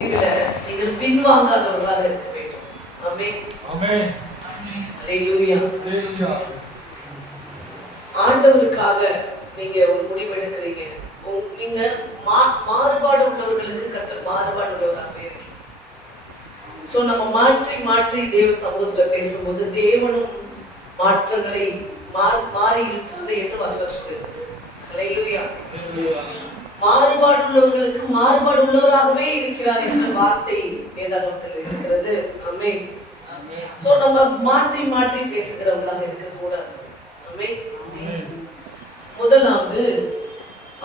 நீங்கள் பின்வாங்காதவர்களாக இருக்க வேண்டும். ஆமென். ஆமென். அல்லேலூயா. ஆண்டவருக்காக நீங்க ஒரு முடிவு எடுக்கிறீங்க. நீங்க மாறுபாடு உள்ளவர்களுக்கு கர்த்தர் மாறுபாடு உள்ளவராக இருக்கு. சோ நம்ம மாற்றி மாற்றி தேவ சமூகத்துல பேசும்போது தேவனும் மாற்றங்களை மாறி இருப்பாரு என்று வசனம் சொல்லுகிறது. அல்லேலூயா. மாறுபாடு உள்ளவர்களுக்கு மாறுபாடு உள்ளவராகவே இருக்கிறார் என்ற வார்த்தை வேதாகமத்தில் இருக்கிறது. ஆமென். சோ நம்ம மாற்றி மாற்றி பேசுகிறவர்களாக இருக்கக்கூடாது. ஆமென். முதலாவது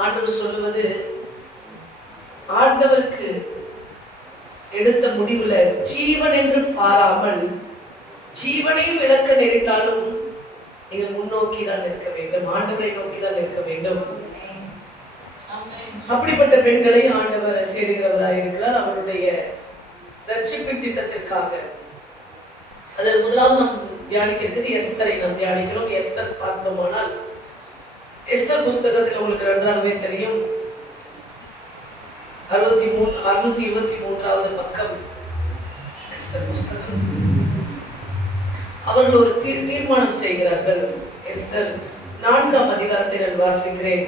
ஆண்டவர் சொல்லுவது, ஆண்டவருக்கு எடுத்த முடிவுல ஜீவன் என்று பாராமல் ஜீவனையும் இழக்க நேரிட்டாலும் நீங்கள் முன்னோக்கி தான் இருக்க வேண்டும், ஆண்டவரை நோக்கி தான் இருக்க வேண்டும். அப்படிப்பட்ட பெண்களை ஆண்டவர் தேடுகிறவராக இருக்கிறார் அவருடைய ரட்சிப்பு திட்டத்திற்காக. அதில் முதலாவது நாம் தியானிக்க இருக்கிறது எஸ்தரை நாம் தியானிக்கிறோம். எஸ்தர் பார்த்தோமானால் எஸ்தர் புஸ்தகத்தில் உங்களுக்கு நன்றாகவே தெரியும், 623வது பக்கம் எஸ்தர் புஸ்தகம். அவர்கள் ஒரு தீர்மானம் செய்கிறார்கள். எஸ்தர் 4ஆம் அதிகாரத்தை நான் வாசிக்கிறேன்,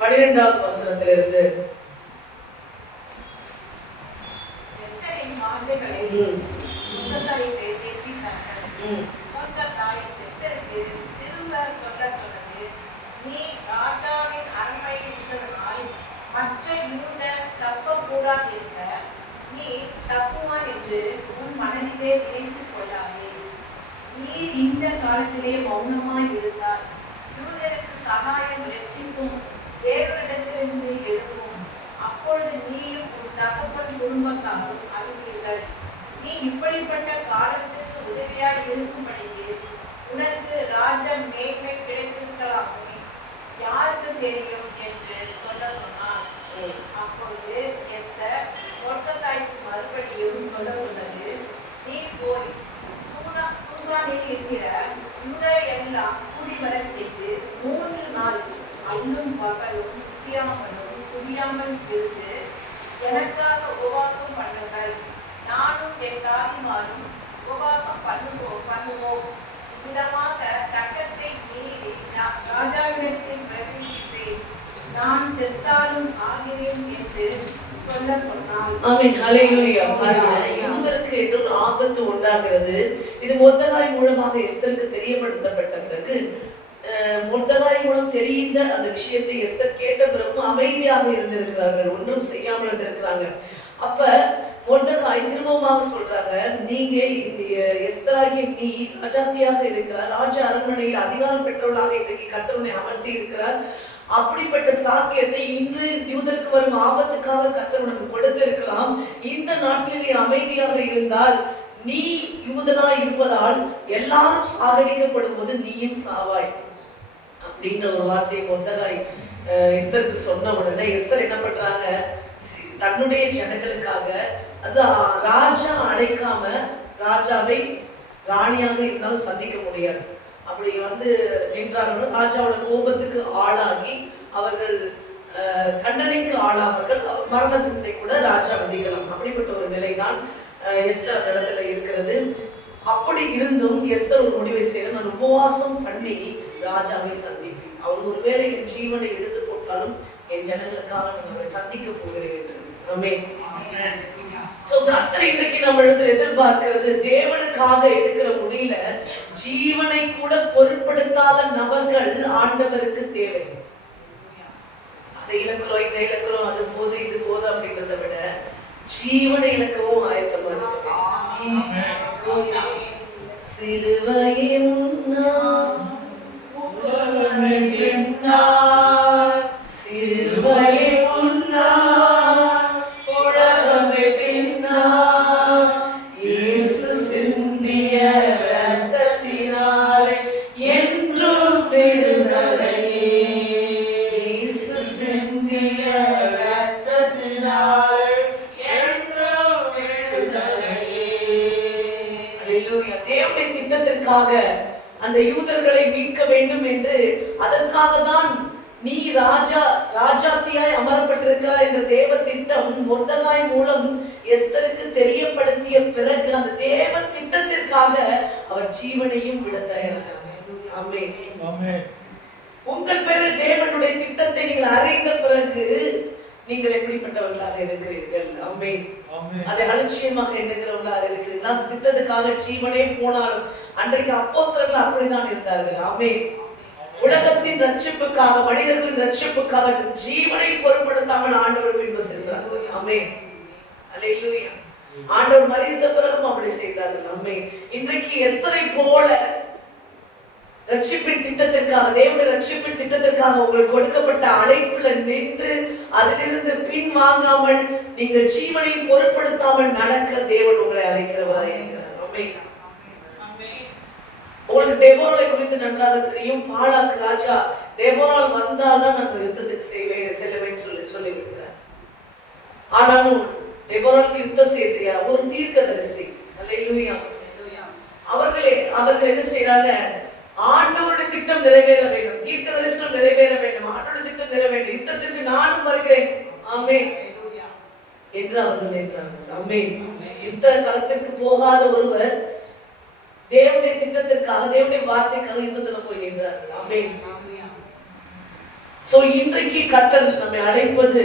12வது வசனத்திலிருந்து. இந்த காலத்திலே மௌனமாய் இருந்தால் யூதருக்கு சகாயம் இரட்சிப்பும் வேறொரிடத்திலிருந்து எழுப்பும். அப்பொழுது நீயும் உன் தகப்பன் குடும்பத்தாரும் அழுவீர்கள். நீ இப்படிப்பட்ட காலத்துக்கு உதவியாய் இருக்கும்படிக்கு உனக்கு ராஜ மேன்மை கிடைத்திருக்கலாமே, யாருக்கு தெரியும் என்று சொன்னார். அப்பொழுது எஸ்தர் மொர்தெகாய்க்கு மறுபடியும் சொன்னது, நீ போய் சூசானில் இருக்கிற யூதரை எல்லாம் கூடி வரச் செய்து 3 நாள் அல்லும் பகலும் ருசியாமலும் குடியாமல் இருந்து எனக்காக உபவாசம் பண்ணுங்கள். நானும் என் தாதிமாரும் உபவாசம் பண்ணுவோம். விதமாக சட்டத்தை மீறி ராஜாவிடத்தில் பிரவேசித்தேன். நான் செத்தாலும் சாகிறேன் என்று சொல்ல சொன்னாள். ஆமென். ஹல்லேலூயா. பாருங்க, யூதருக்கு என்று ஒரு ஆபத்து உண்டாகிறது. இது மொர்தெகாய் மூலமாக எஸ்தருக்கு தெரியப்படுத்தப்பட்ட பிறகு, மொர்தெகாய் மூலம் தெரிந்த அந்த விஷயத்தை எஸ்தர் கேட்ட பிறகு அமைதியாக இருந்திருக்கிறார்கள், ஒன்றும் செய்யாமல் இருந்திருக்கிறாங்க. அப்ப மொர்தெகாய் திரும்பமாக சொல்றாங்க, நீங்க எஸ்தராகிய நீ ராஜாத்தியாக இருக்கிறார், ராஜ அரண்மனையில் அதிகாரம் பெற்றவர்களாக இன்றைக்கு கர்த்தர் அமர்த்தி இருக்கிறார். அப்படிப்பட்ட சாக்கியத்தை இன்று யூதருக்கு வரும் ஆபத்துக்காக கர்த்தர் உனக்கு கொடுத்திருக்கலாம். இந்த நாட்டில் நீ அமைதியாக இருந்தால் நீ யூதனாய் இருப்பதால் எல்லாரும் சாகடிக்கப்படும் போது நீயும் சாவாய் அப்படின்ற ஒரு வார்த்தையை மொர்தெகாய் எஸ்தருக்கு சொன்ன உடனே எஸ்தர் என்ன பண்றாங்க, தன்னுடைய ஜனங்களுக்காக, அது ராஜா அழைக்காம ராஜாவை ராணியாக இருந்தாலும் சந்திக்க முடியாது, அப்படி நின்றார்கள். ராஜாவோட கோபத்துக்கு ஆளாகி அவர்கள் கண்டனைக்கு ஆளாவார்கள், மரண தண்டனை கூட ராஜா விதிக்கலாம். அப்படிப்பட்ட ஒரு நிலைதான் எஸ்தர் அந்த இடத்துல இருக்கிறது. அப்படி இருந்தும் எஸ்தர் ஒரு முடிவை செய்ய, நான் உபவாசம் பண்ணி ராஜாவை சந்திப்பேன், அவர் ஒருவேளை என் ஜீவனை எடுத்து போட்டாலும் என் ஜனங்களுக்காக நான் அவரை சந்திக்க போகிறேன் என்று. ஆமென். சோ கர்த்தர் இன்றைக்கு நம்ம இடத்துல எதிர்பார்க்கிறது, தேவனுக்காக எடுக்கிற முடியல ஜீவனை கூட பொருட்படுத்தாத நபர்கள் ஆண்டவருக்கு தேவை. அதை இழக்கிறோம், இதை இழக்கிறோம், அது போது இது போது அப்படின்றத விட ஜீவனை இழக்கவும் ஆயத்தமா இருக்கு. சிலுவையே முன்னா சிலுவையே முன்னா உலகமே பின்னா இயேசு சிந்திய இரத்தத்தினாலே என்றும் விடுதலையே, இயேசு சிந்திய இரத்தத்தினாலே என்றும் விடுதலையே. அல்லேலூயா. தேவனுடைய திட்டத்திற்காக அந்த யூதர்களை மீட்க வேண்டும் என்று, அதற்காக தான் நீ ராஜாத்தியாய் அமரப்பட்டிருக்கிறார் என்ற தேவ திட்டம் மொர்தெகாய் மூலம் எஸ்தருக்கு தெரியப்படுத்திய பிறகு அந்த தேவ திட்டத்திற்காக அவர் ஜீவனையும் விட தயாராக. ஆமென். உங்கள் பேரில் தேவனுடைய திட்டத்தை நீங்கள் அறிந்த பிறகு நீங்கள் எப்படிப்பட்டவர்களாக இருக்கிறீர்கள்? ஆமென். அதை அலட்சியமாக எண்ணுகிறவர்களாக இருக்கிறீர்கள். அந்த திட்டத்துக்காக ஜீவனே போனாலும் அன்றைக்கு அப்போஸ்தலர்கள் அப்படிதான் இருந்தார்கள். ஆமென். உலகத்தின் ரட்சிப்புக்காக, மனிதர்களின் ரட்சிப்புக்காக ஜீவனை பொருட்படுத்தாமல் ஆண்டவர் பின்பு சென்றார்கள். ஆமென். அல்லேலூயா. ஆண்டவர் மரித்த பிறகும் அப்படி செய்தார்கள். ஆமென். இன்றைக்கு எஸ்தரை போல ரட்சிப்பின் திட்டத்திற்காக, தேவனுடைய ரட்சிப்பின் திட்டத்திற்காக உங்களுக்கு கொடுக்கப்பட்ட அழைப்புல நின்று அதிலிருந்து பின் வாங்காமல் நீங்கள் ஜீவனை பொருட்படுத்தாமல் நடக்க தேவன் உங்களை அழைக்கிறவராக இருக்கிறார். ஆமென். உங்களுக்கு டெபோராளை குறித்து நன்றாக தெரியும். பாலாக் ராஜா டெபோராள் வந்தால்தான் அந்த யுத்தத்துக்கு செல்லுவேன் சொல்லி விடுகிறார். ஆனாலும் டெபோராளுக்கு யுத்தம் செய்ய தெரியாது. ஒரு தீர்க்கதரிசி. அல்லேலூயா. அவர்கள் என்ன செய்யறாங்க? ஆண்டவருடைய திட்டம் நிறைவேற வேண்டும், தீர்க்கதரிசனம் நிறைவேற வேண்டும், ஆண்டவருடைய திட்டம் நிறைவேற வேண்டும், யுத்தத்திற்கு நானும் வருகிறேன். ஆமென் என்று அவர்கள் நின்றார்கள். ஆமென். யுத்த களத்திற்கு போகாத ஒருவர் தேவனுடைய திட்டத்திற்காக, தேவனுடைய வார்த்தைக்காக யுத்தத்துல போய் நின்றார்கள். ஆமென். சோ இன்றைக்கு கர்த்தர் நம்மை அழைப்பது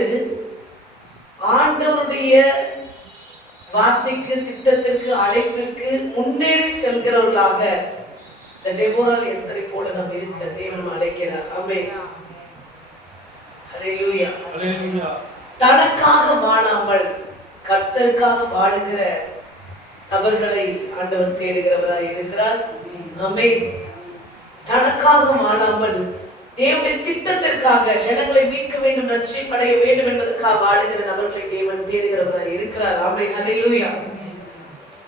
ஆண்டவருடைய வார்த்தைக்கு, திட்டத்திற்கு, அழைப்பிற்கு முன்னேறி செல்கிறவர்களாக இந்த டெபோராள் எஸ்தரை போல நாம் இருக்க தேவன் அழைக்கிறார். ஆமென். ஹல்லேலூயா. ஹல்லேலூயா. தனக்காக வாழாமல் கர்த்தருக்காக வாழுகிற நபர்களை ஆண்டவர் தேடுகிறவராய் இருக்கிறார். ஆமென். தனக்காக வாழாமல் தேவனுடைய திட்டத்திற்காக, ஜனங்களை மீட்க வேண்டும், ரட்சிப்படைய வேண்டும் என்பதற்காக வாழுகிற நபர்களை தேவன் தேடுகிறவராய் இருக்கிறார். ஆமென். ஹல்லேலூயா.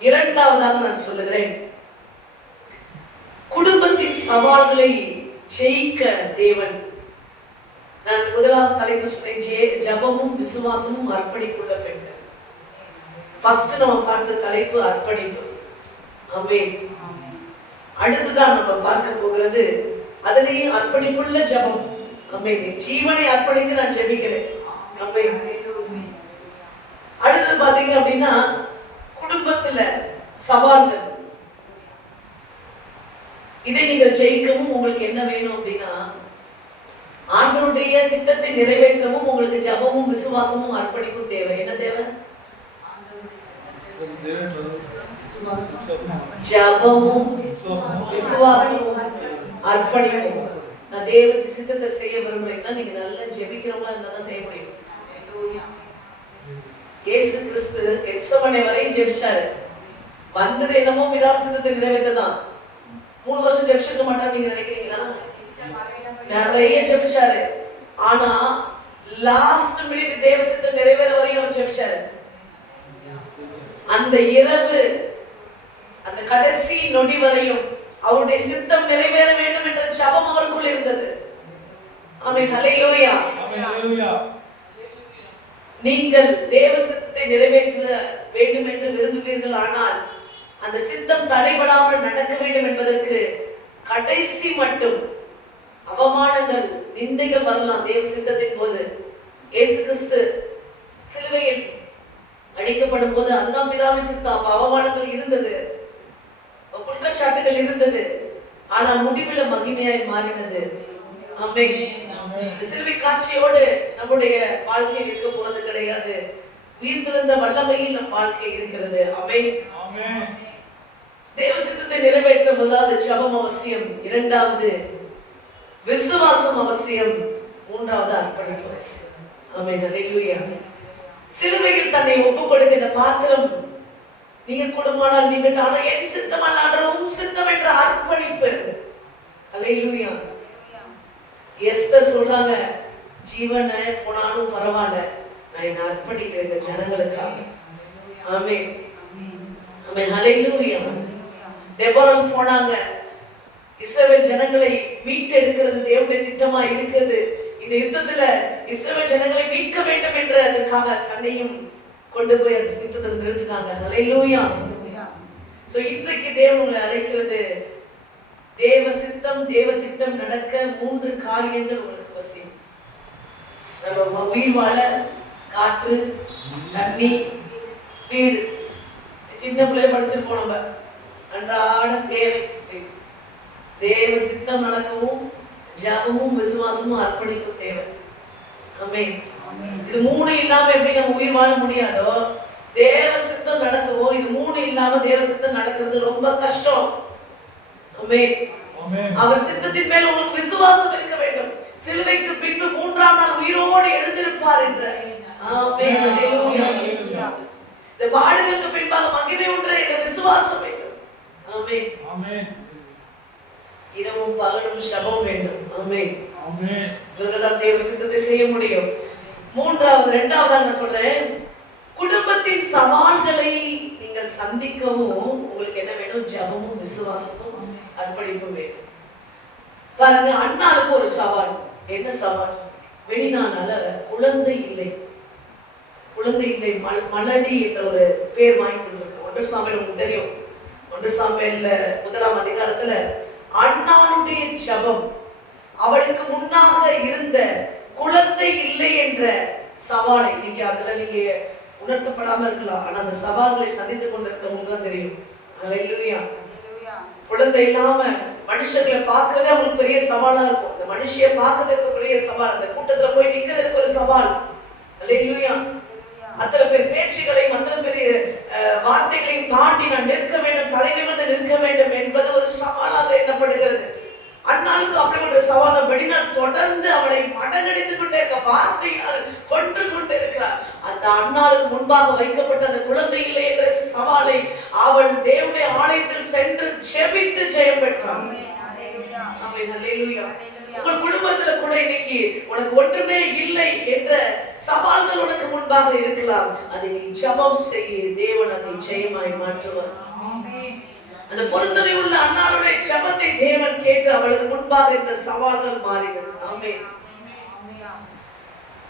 இரண்டாவதாக நான் சொல்லுகிறேன், குடும்பத்தின் சவால்களை ஜெயிக்க தேவன். நான் முதலாவது தலைப்பு சொன்னேன், ஜபமும் விசுவாசமும் அர்ப்பணிப்புள்ள பெண்கள். ஃபர்ஸ்ட் நம்ம பார்த்த தலைப்பு அர்ப்பணிப்பு. ஆமென். அடுத்துதான் நம்ம பார்க்க போகிறது அதிலேயும் அர்ப்பணிப்புள்ள ஜபம். ஆமென். ஜீவனை அர்ப்பணித்து நான் ஜெபிக்கிறேன். ஆமென். அடுத்து பாத்தீங்க அப்படின்னா குடும்பத்துல சவால்கள். இதை நீங்கள் ஜெயிக்கவும் உங்களுக்கு என்ன வேணும் அப்படின்னா ஆண்டவருடைய திட்டத்தை நிறைவேற்றவும் உங்களுக்கு ஜபமும் விசுவாசமும் அர்ப்பணிப்பும் தேவை. என்ன தேவை? ஜபமும் விசுவாசமும் அர்ப்பணிப்பும். நான் தேவ சித்தத்தை செய்ய விரும்புறேன்னா நீங்க நல்லா ஜெபிக்கிறவங்களா இருந்தா தான் செய்ய முடியும். இயேசு கிறிஸ்து கெத்செமனே வரையும் ஜெபிச்சாரு. வந்தது என்னமோ பிதாவின் சித்தத்தை நிறைவேற்றதான். 3 வருஷம் ஜெபிச்சிருக்க மாட்டான்னு நீங்க நினைக்கிறீங்களா? நிறைய ஜெபிச்சாரு. ஆனா லாஸ்ட் மினிட் தேவ சித்தம் நிறைவேற வரையும் அவர் ஜெபிச்சாரு. அந்த இரவு, அந்த கடைசி நொடி வரையும் அவருடைய சித்தம் நிறைவேற வேண்டும் என்ற ஜபம் அவருக்குள் இருந்தது. ஆமென். ஹல்லேலூயா. நீங்கள் தேவ சித்தத்தை நிறைவேற்ற வேண்டும் என்று விரும்புவீர்கள். ஆனால் அந்த சித்தம் தடைபடாமல் நடக்க வேண்டும் என்பதற்கு கடைசி மட்டும் அவமானங்கள், நிந்தைகள் வரலாம். தேவ சித்தத்தின் போது இயேசு கிறிஸ்து சிலுவையில் அடிக்கப்படும் போது அதுதான் பிதாவின் சித்தம். அவமானங்கள் இருந்தது, குற்றச்சாட்டுகள் இருந்தது, ஆனா முடிவுல மகிமையாய் மாறினது. ஆமென். சிலுவை காட்சியோடு நம்முடைய வாழ்க்கை இருக்க போறது கிடையாது. உயிர்த்தெழுந்த வல்லமையில் நம் வாழ்க்கை இருக்கிறது. ஆமென். தேவ சித்தத்தை நிறைவேற்ற முதலாவது ஜபம் அவசியம், இரண்டாவது விசுவாசம் அவசியம், மூன்றாவது அர்ப்பணிப்பு அவசியம். ஆமென். ஹல்லேலூயா. சிலுவையில் தன்னை ஒப்புக் கொடுக்க இந்த பாத்திரம் நீங்க குடும்பமானால் நீங்க, ஆனா என் சித்தம் அல்லாதவும் சித்தம் என்ற அர்ப்பணிப்பு. ஹல்லேலூயா. எஸ்தர் சொல்றாங்க, ஜீவனை போனாலும் பரவாயில்ல, நான் என்ன அர்ப்பணிக்கிறேன் இந்த ஜனங்களுக்காக. ஆமென். ஆமென். ஹல்லேலூயா. டெபோராள் போனாங்க, இஸ்ரவேல் ஜனங்களை மீட்டெடுக்கிறது தேவனுடைய திட்டமா இருக்கிறது. இந்த யுத்தத்துல இஸ்ரவேல் ஜனங்களை மீட்க வேண்டும் என்ற அதற்காக தன்னையும் கொண்டு போய் அந்த யுத்தத்தை நிறுத்தினாங்க. ஹல்லேலூயா. சோ இன்றைக்கு தேவன் உங்களை அழைக்கிறது, தேவ சித்தம், தேவ திட்டம் நடக்க 3 காரியங்கள் உங்களுக்கு அவசியம். நம்ம உயிர் வாழ காற்று, தண்ணி, வீடு. சின்ன பிள்ளைய படிச்சிருப்போம் நம்ம. அன்றாட தேவை. தேவ சித்தம் நடக்கவும் ஜபமும் விசுவாசமும் அர்ப்பணிப்பும் தேவை. ஆமென். இது மூணு இல்லாம எப்படி நம்ம உயிர் வாழ முடியாதோ, தேவ சித்தம் நடக்கவும் இது மூணு இல்லாம தேவ சித்தம் நடக்கிறது ரொம்ப கஷ்டம். ஆமென். அவர் சித்தத்தின் மேல் உங்களுக்கு விசுவாசம் இருக்க வேண்டும். சிலுவைக்கு பின்பு மூன்றாம் நாள் உயிரோடு எழுந்திருப்பார் என்ற. ஆமென். ஹல்லேலூயா. இந்த பாடுகளுக்கு பின்பாக மகிமை ஒன்று என்ற விசுவாசம் வேண்டும். ஆமென். ஆமென். இரவும் பகலும் ஜெபம் வேண்டும். ஆமென். ஆமென். இவர்களால் தேவ சித்தத்தை செய்ய முடியும். இரண்டாவதா நான் சொல்றேன், குடும்பத்தின் சவால்களை நீங்கள் சந்திக்கவும் உங்களுக்கு என்ன வேணும்? ஜெபமும் விசுவாசமும் அர்ப்பணிப்பும் வேண்டும். பாருங்க, அண்ணாளுக்கு ஒரு சவால். என்ன சவால்? வெளிநாடால குழந்தை இல்லை. மலடி என்ற ஒரு பேர் வாங்கி கொண்டிருக்கு. 1 சாமுவேல் உங்களுக்கு தெரியும். 1 சாமுவேல்ல 1ஆம் அதிகாரத்துல அண்ணாளுடைய ஜெபம், அவளுக்கு முன்னாக இருந்த குழந்தை இல்லை என்ற சவாலை, இன்னைக்கு அதுல நீங்க உணர்த்தப்படாம இருக்கலாம், ஆனா அந்த சவால்களை சந்தித்துக் கொண்டிருக்கவங்களுக்கு தான் தெரியும். ஹல்லேலூயா. குழந்தை இல்லாம மனுஷங்களை பார்க்கறதே அவங்களுக்கு பெரிய சவாலா இருக்கும். அந்த மனுஷியை பார்க்கறதுக்கு பெரிய சவால், அந்த கூட்டத்துல போய் நிக்கிறதுக்கு ஒரு சவால். ஹல்லேலூயா. அத்தனை பேர் பேச்சுகளையும் அத்தனை பெரிய வார்த்தைகளையும் தாண்டி நான் நிற்க வேண்டும், தலை நிமிர்ந்து நிற்க வேண்டும் என்பது ஒரு சவாலாக எண்ணப்படுகிறது. அண்ணாளுக்கு அப்படிப்பட்ட சவாலை வெளிநாள் தொடர்ந்து அவளை மடங்கடித்துக் கொண்டே இருக்க, வார்த்தையினால் கொன்று கொண்டு இருக்கிறார். அந்த அண்ணாளுக்கு முன்பாக வைக்கப்பட்ட அந்த குழந்தை இல்லை என்ற சவாலை அவள் தேவனுடைய ஆலயத்தில் சென்று ஜெபித்து ஜெயம் பெற்றாள். ஆமென். ஹல்லேலூயா. உங்கள் குடும்பத்துல கூட இன்னைக்கு உனக்கு ஒன்றுமே இல்லை என்ற சவால்கள் உனக்கு முன்பாக இருக்கலாம். அதை நீ ஜெபம் செய்ய, தேவன் அதை ஜெயமாய் மாற்றுவார். அந்த பொருத்தனை உள்ள அண்ணாளுடைய ஜெபத்தை தேவன் கேட்டு அவளுக்கு முன்பாக இந்த சவால்கள் மாறினது. ஆமென்.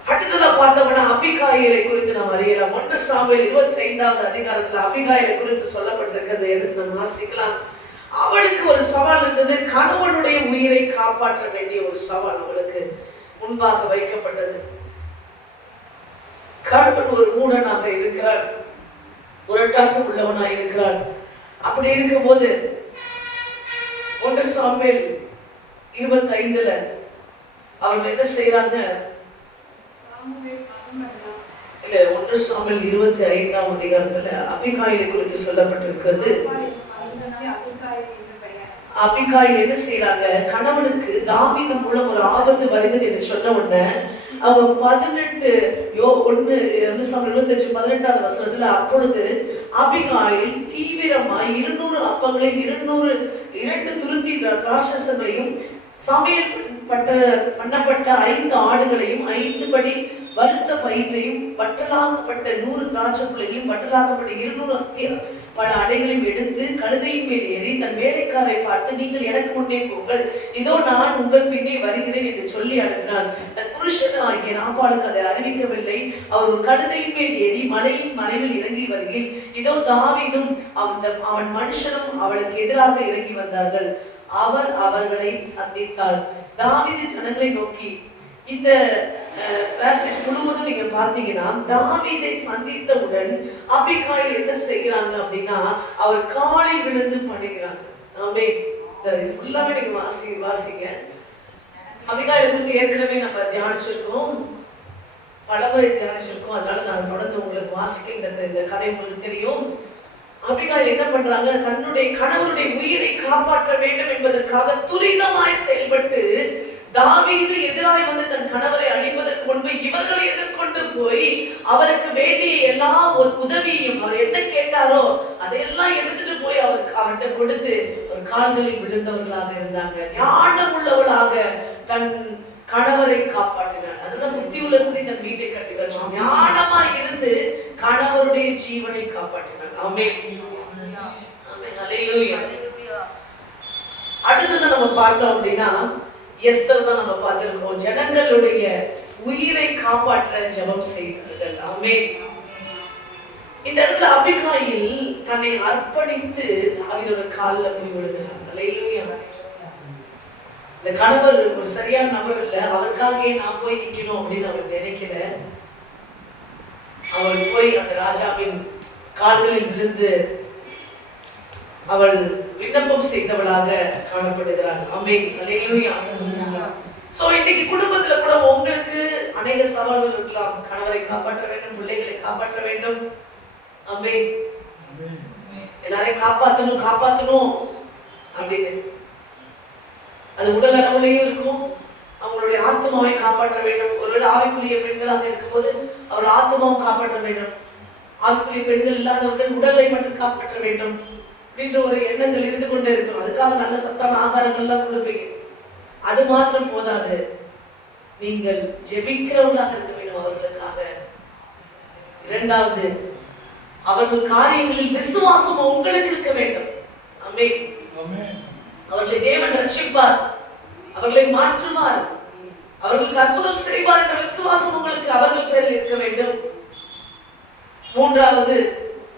அடுத்ததா பார்த்தோம்னா அபிகாயிலை குறித்து நாம் அறியலாம். 1 சாமுவேல் 25ஆவது அதிகாரத்துல அபிகாயிலை குறித்து சொல்லப்பட்டிருக்கிறது. எடுத்து நாம் வாசிக்கலாம். அவளுக்கு ஒரு சவால் இருந்தது. கணவனுடைய உயிரை காப்பாற்ற வேண்டிய ஒரு சவால் அவளுக்கு முன்பாக வைக்கப்பட்டது. கணவன் ஒரு மூடனாக இருக்கிறார், முரட்டாட்டம் உள்ளவனாக இருக்கிறார். அப்படி இருக்கும்போது 1 சாமுவேல் 25ல அவர்கள் என்ன செய்யறாங்க? 1 சாமுவேல் 25ஆம் அதிகாரத்துல அபிகாயிலை குறித்து சொல்லப்பட்டிருக்கிறது. அபிகாயில் என்ன செய்யறாங்க? கணவனுக்கு தாவீது மூலம் ஒரு ஆபத்து வருகிறது என்று சொன்ன உடனே அவங்க 18:1 வசனத்துல, அப்பொழுது அபிகாயில் தீவிரமாய் 200 அப்பங்களையும் 2 துருத்தி திராட்சைகளையும் சமையல் பண்ணப்பட்ட 5 ஆடுகளையும் 5 படி வறுத்த பயிற்றையும் வட்டலாகப்பட்ட 100 திராட்சை பிள்ளைகளையும் வட்டலாகப்பட்ட 200 பல அடைகளையும் எடுத்து கழுதையின் மேல் ஏறி தன் வேலைக்காரை பார்த்து, நீங்கள் எனக்கு முன்னே போங்கள், இதோ நான் உங்கள் பின்னே வருகிறேன் என்று சொல்லி அனுப்பினான். தன் புருஷன் ஆகிய நாபாலுக்கு அதை அறிவிக்கவில்லை. அவர் ஒரு கழுதையின் மேல் ஏறி மலையின் மறைவில் இறங்கி வருகையில் இதோ தாவீதும் அவன் மனுஷனும் அவளுக்கு எதிராக இறங்கி வந்தார்கள். அவர் அவர்களை சந்தித்தார். தாவீது ஜனங்களை நோக்கி, இந்த பேசேஜ் முழுவதும் நீங்க பாத்தீங்கன்னா தாவீதை சந்தித்தவுடன் அபிகாயில் என்ன செய்கிறாங்க அப்படின்னா அவர் காலில் விழுந்து பணிகிறாங்க. ஆமென். ஃபுல்லாவே நீங்க வாசிங்க. அபிகாயிலை குறித்து ஏற்கனவே நம்ம தியானிச்சிருக்கோம், பலமுறை தியானிச்சிருக்கோம். அதனால நான் தொடர்ந்து உங்களுக்கு வாசிக்கின்ற இந்த கதை உங்களுக்கு தெரியும். அபிகாயில் என்ன பண்றாங்க? தன்னுடைய கணவருடைய உயிரை காப்பாற்ற வேண்டும் என்பதற்காக துரிதமாய் செயல்பட்டு தாவீது எதிராய் வந்து தன் கணவரை அழிப்பதற்கு முன்பு இவர்களை எதிர்கொண்டு போய் அவருக்கு வேண்டிய எல்லா உதவியையும் அவர் என்ன கேட்டாரோ அதையெல்லாம் எடுத்துட்டு போய் அவர்கிட்ட கொடுத்து ஒரு கால்களில் விழுந்தவர்களாக இருந்தாங்க. ஞானம் உள்ளவளாக தன் கணவரை காப்பாற்றினார். அதுதான் புத்தி உள்ள ஸ்திரீ தன் வீட்டை கட்டுகிறார். ஞானமா இருந்து கணவருடைய ஜீவனை காப்பாற்றினார். ஆமென். ஆமென். ஹல்லேலூயா. அடுத்தது நம்ம பார்த்தோம் அப்படின்னா எஸ்தர் தான் நம்ம பார்த்திருக்கோம். ஜனங்களுடைய உயிரை காப்பாற்ற ஜெபம் செய்தார்கள். ஆமென். இந்த இடத்துல அபிகாயில் தன்னை அர்ப்பணித்து தாவீதோட காலில் போய் விழுகிறார். ஹல்லேலூயா. இந்த கணவர் ஒரு சரியான நபர் இல்லை, அவருக்காகவே நான் போய் நிக்கணும் அப்படின்னு அவர் நினைக்கல. அவள் போய் அந்த ராஜாவின் கால்களில் விழுந்து அவள் விண்ணப்பம் செய்தவளாக காணப்படுகிறாள். ஆமென், ஹல்லேலூயா. சோ இன்னைக்கு குடும்பத்துல கூட உங்களுக்கு அநேக சவால்கள் இருக்கலாம். கணவரை காப்பாற்ற வேண்டும், பிள்ளைகளை காப்பாற்ற வேண்டும். ஆமென். எல்லாரையும் காப்பாற்றணும் அப்படின்னு. அது உடல் அளவுலையும் இருக்கும், அவங்களுடைய ஆத்மாவை காப்பாற்ற வேண்டும். ஒருவேளை ஆவிக்குரிய பெண்களாக இருக்கும்போது அவர்கள் ஆத்மாவும் காப்பாற்ற வேண்டும். ஆவிக்குரிய பெண்கள் இல்லாதவர்கள் உடலை மட்டும் காப்பாற்ற வேண்டும் அப்படின்ற ஒரு எண்ணங்கள் இருந்து கொண்டே இருக்கும். அதுக்காக நல்ல சத்தான ஆகாரங்கள்லாம் கொடுப்பீங்க. அது மாத்திரம் போதாது, நீங்கள் ஜெபிக்கிறவர்களாக இருக்க வேண்டும் அவர்களுக்காக. இரண்டாவது, அவர்கள் காரியங்களில் விசுவாசம் உங்களுக்கு இருக்க வேண்டும். ஆமென். அவர்களை தேவன் ரட்சிப்பார், அவர்களை மாற்றுவார், அவர்களுக்கு அற்புதம் செய்வார் என்ற விசுவாசம் உங்களுக்கு அவர்கள் பேரில் இருக்க வேண்டும். மூன்றாவது,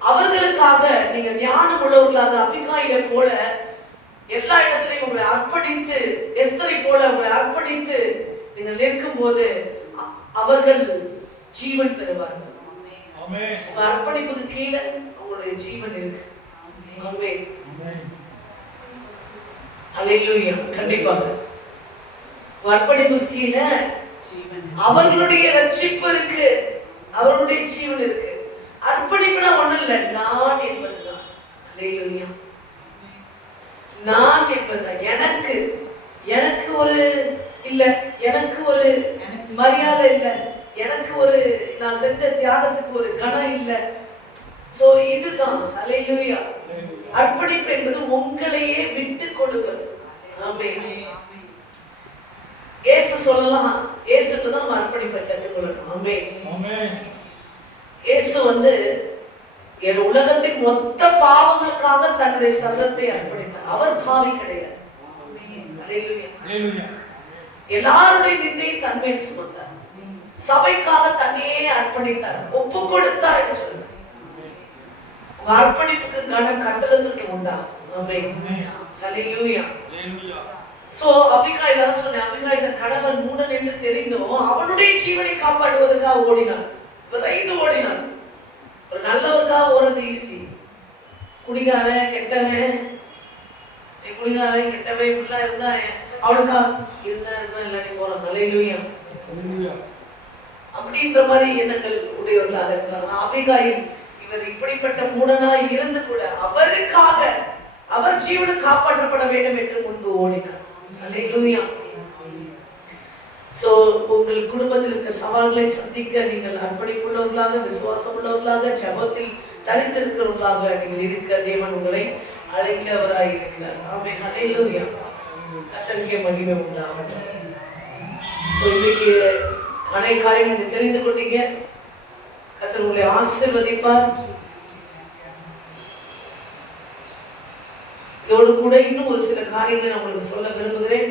அவர்களுக்காக நீங்க ஞானம் உள்ளவர்களாக அபிகாயிலை போல எல்லா இடத்திலையும் உங்களை அர்ப்பணித்து, எஸ்தரை போல உங்களை அர்ப்பணித்து நீங்கள் நிற்கும் போது அவர்கள் ஜீவன் பெறுவார்கள். உங்க அர்ப்பணிப்புக்கு கீழே அவங்களுடைய ஜீவன் இருக்கு. ஆமென், ஹல்லேலூயா. கண்டிப்பாக அர்ப்பணிப்புக்கு கீழே அவர்களுடைய ரட்சிப்பு இருக்கு, அவர்களுடைய ஜீவன் இருக்கு. அர்ப்பணிப்புனா ஒண்ணும் இல்லை, நான் என்பதுதான். ஹல்லேலூயா. நான் என்பதுதான். எனக்கு ஒரு இல்ல, எனக்கு ஒரு மரியாதை இல்ல, எனக்கு ஒரு நான் செஞ்ச தியாகத்துக்கு ஒரு கணம் இல்ல. சோ இதுதான் ஹல்லேலூயா. அர்ப்பணிப்பு என்பது உங்களையே விட்டு கொடுப்பது. ஆமென். இயேசு சொல்லலாம், இயேசுக்கு தான் நம்ம அர்ப்பணிப்பை கற்றுக்கொள்ளணும். ஆமென். இயேசு என் உலகத்தின் மொத்த பாவங்களுக்காக தன்னுடைய சரீரத்தை அர்ப்பணித்தார். அவர் பாவி கிடையாது. ஹல்லேலூயா. எல்லாருடைய நிந்தையை தன்மேல் சுமந்தார். சபைக்காக தன்னையே அர்ப்பணித்தார், ஒப்பு கொடுத்தார் என்று சொல்றார். உங்க அர்ப்பணிப்புக்கு கனம் கர்த்தரிடத்தில் உண்டாகும். ஆமென், ஹல்லேலூயா. சோ அபிகாயில் தான் சொன்னேன், அபிகாயில் தன் கணவன் மூடன் என்று தெரிந்தும் அவனுடைய ஜீவனை காப்பாற்றுவதற்காக ஓடினான், விரைந்து ஓடினான். ஒரு நல்லவருக்காக ஓடுறது ஈஸி. குடிகாரன் கெட்டவன், இப்படிலாம் இருந்தா அவனுக்கா இருந்தா இல்லாட்டி போறான். ஹல்லேலூயா. அப்படின்ற மாதிரி எண்ணங்கள் உடையவர்களாக இருக்கிறாங்க. அபிகாயில் இவர் இப்படிப்பட்ட மூடனாய் இருந்து கூட அவருக்காக அவர் ஜீவனை காப்பாற்றப்பட வேண்டும் என்று முன்பு ஓடினார். ஹல்லேலூயா. சோ உங்கள் குடும்பத்தில் இருக்க சவால்களை சந்திக்க நீங்கள் அர்ப்பணிப்புள்ளவர்களாக, விசுவாசம் உள்ளவர்களாக, ஜபத்தில் தரித்திருக்கிறவர்களாக நீங்கள் இருக்க தேவன் உங்களை அழைக்கிறவராய் இருக்கிறார். ஆமென், ஹல்லேலூயா. கர்த்தருக்கே மகிமை உண்டாகட்டும். சோ இன்னைக்கு அநேக காரியங்களை தெரிந்து கொண்டீங்க. கர்த்தர் உங்களை ஆசீர்வதிப்பார். இதோடு கூட இன்னும் ஒரு சில காரியங்களை நான் உங்களுக்கு சொல்ல விரும்புகிறேன்.